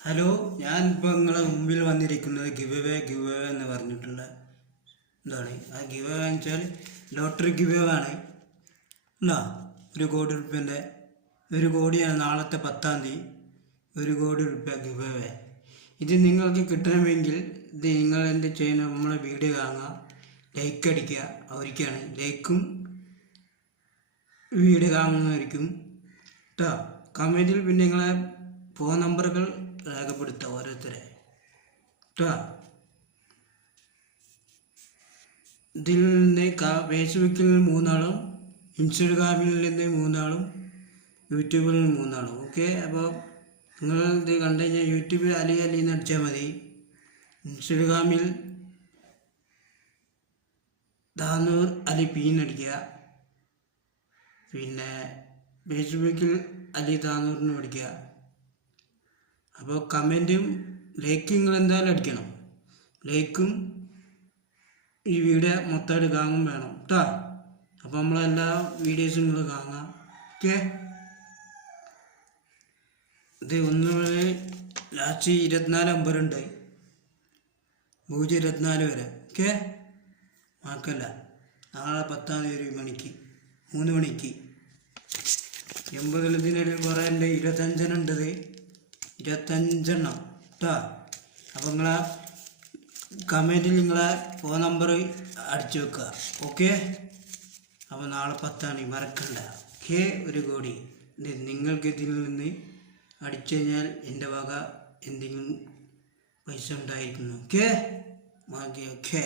Hello, ഞാനിപ്പോൾ നിങ്ങളെ മുമ്പിൽ വന്നിരിക്കുന്നത് ഗിവ് അവേ എന്ന് പറഞ്ഞിട്ടുള്ള എന്താണ് ആ ഗിവ് അവേ എന്ന് വെച്ചാൽ ലോട്ടറി ഗിവ് അവേ ആണ്. എന്നാ 1,00,00,000 1,00,00,000 നാളത്തെ 10-ാം തീയതി 1,00,00,000 ഗിവ് അവേ. ഇത് നിങ്ങൾക്ക് കിട്ടണമെങ്കിൽ ഇത് നിങ്ങൾ എന്ത് ചെയ്യണം, നമ്മളെ വീഡിയോ കാണുക, ലൈക്ക് അടിക്കുക. അവർക്കാണ് ലൈക്കും വീഡിയോ കാണുന്നതായിരിക്കും കേട്ടോ. കമൻറ്റിൽ പിന്നെ നിങ്ങളെ ഫോൺ നമ്പറുകൾ രേഖപ്പെടുത്തുക ഓരോരുത്തരെ കേട്ടോ. ഇതിൽ നിന്ന് ഫേസ്ബുക്കിൽ നിന്ന് 3 ആളും, ഇൻസ്റ്റഗ്രാമിൽ നിന്ന് 3 ആളും, യൂട്യൂബിൽ നിന്ന് 3 ആളും. ഓക്കെ, അപ്പോൾ നിങ്ങൾ ഇത് കണ്ടു കഴിഞ്ഞാൽ യൂട്യൂബിൽ അലി എന്ന് അടിച്ചാൽ മതി. ഇൻസ്റ്റഗ്രാമിൽ ദാനൂർ അലി അടിക്കുക. പിന്നെ ഫേസ്ബുക്കിൽ അലി ദാനൂറിന് അടിക്കുക. അപ്പോൾ കമൻറ്റും ലൈക്കും നിങ്ങൾ എന്തായാലും അടിക്കണം. ലൈക്കും ഈ വീഡിയോ മൊത്തമായിട്ട് കാണും വേണം കേട്ടോ. അപ്പോൾ നമ്മളെല്ലാ വീഡിയോസും നിങ്ങൾ കാണാം. ഓക്കെ, ഇത് 1 ലാസ്റ്റ് 24 നമ്പറുണ്ട്, 024 വരെ. ഓക്കെ, മാക്കല്ല. നാളെ 10-ാം തീയതി 3 മണിക്ക് 80 കുറേ ഉണ്ട്. 25 ഉണ്ടത്, 25 കേട്ടോ. അപ്പോൾ നിങ്ങളെ കമൻറ്റിൽ നിങ്ങളെ ഫോൺ നമ്പർ അടിച്ചു വെക്കുക. ഓക്കെ, അപ്പോൾ നാളെ 10-ാം തീയതി മറക്കണ്ട. ഓക്കെ, 1 കോടി നിങ്ങൾക്ക് ഇതിൽ നിന്ന് അടിച്ചു കഴിഞ്ഞാൽ എൻ്റെ വക എന്തെങ്കിലും പൈസ ഉണ്ടായിരിക്കുന്നു. Okay, okay.